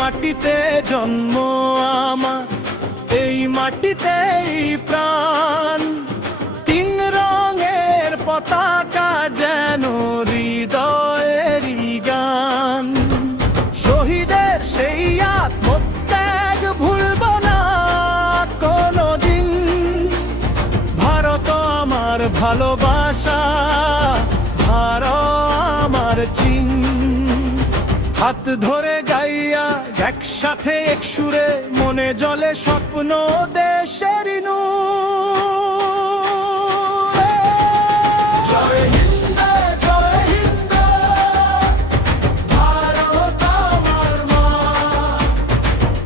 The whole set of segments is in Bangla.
মাটিতে জন্ম আমার, এই মাটিতেই প্রাণ। তিন রঙের পতাকা যেন হৃদয়েরই গান। শহীদের সেই আত্মত্যাগ ভুলব না কোনদিন। ভারত আমার ভালোবাসা, ভারত আমার চিন। হাত ধরে গাইয়া একসাথে এক সুরে, মনে জলে স্বপ্ন দেশের নূর। জয় হিন্দ, জয় হিন্দ, ভারত আমার মা।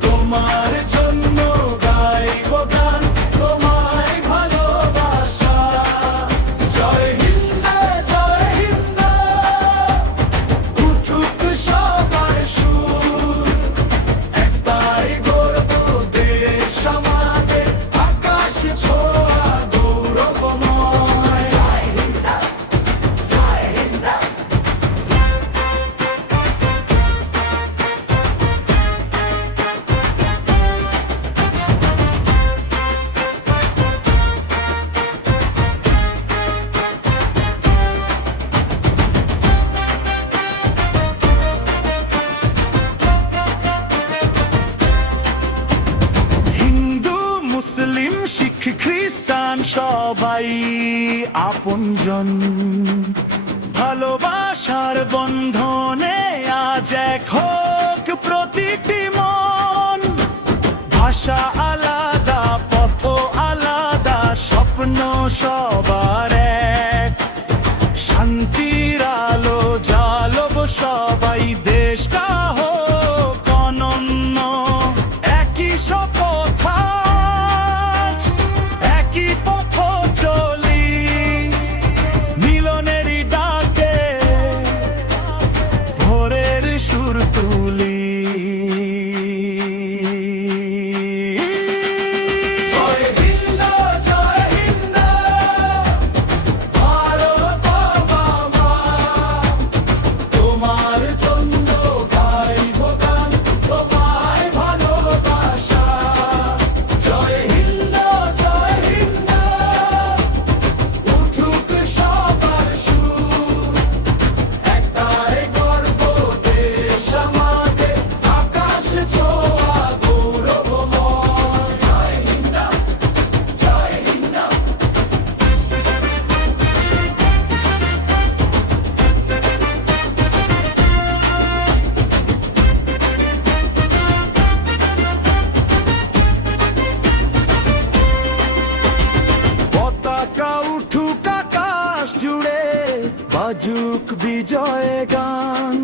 তোমার জন্য গাইব গান, তোমায় ভালোবাসা। জয় হিন্দ, জয় হিন্দ, উঠুক সবার সুর। একটাই গর্ব দেশ আমাদের, আকাশ ছোঁয়া গৌরবময়। জয় হিন্দ, জয় হিন্দ। হিন্দু, মুসলিম, শিখ, খ্রিস্টান সবাই আপনজন। ভালোবাসার বন্ধনে আজ এক হোক প্রতিটি মন। ভাষা আলাদা, পথ আলাদা, স্বপ্ন সবার এক। শান্তির আলো জ্বালব সবাই, দেশটা হোক অনন্য। একই শপথ আজ, একই পথ চলি, মিলনেরই ডাকে ভোরের সুর তুলি। জয় হিন্দ, জয় হিন্দ, ভারত আমার মা। তোমার জন্য গাইব গান, তোমায় ভালোবাসা। জয় হিন্দ, জয় হিন্দ, উঠুক সবার সুর। একটাই গর্ব দেশ আমাদের, আকাশ ছোঁয়া গৌরবময়। জয় হিন্দ, জয় হিন্দ। পতাকা উঠুক আকাশ জুড়ে, বাজুক বিজয় গান।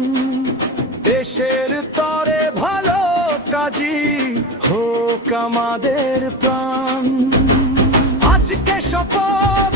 দেশের তরে ভালো কাজী হোক আমাদের প্রাণ। আজকে শপথ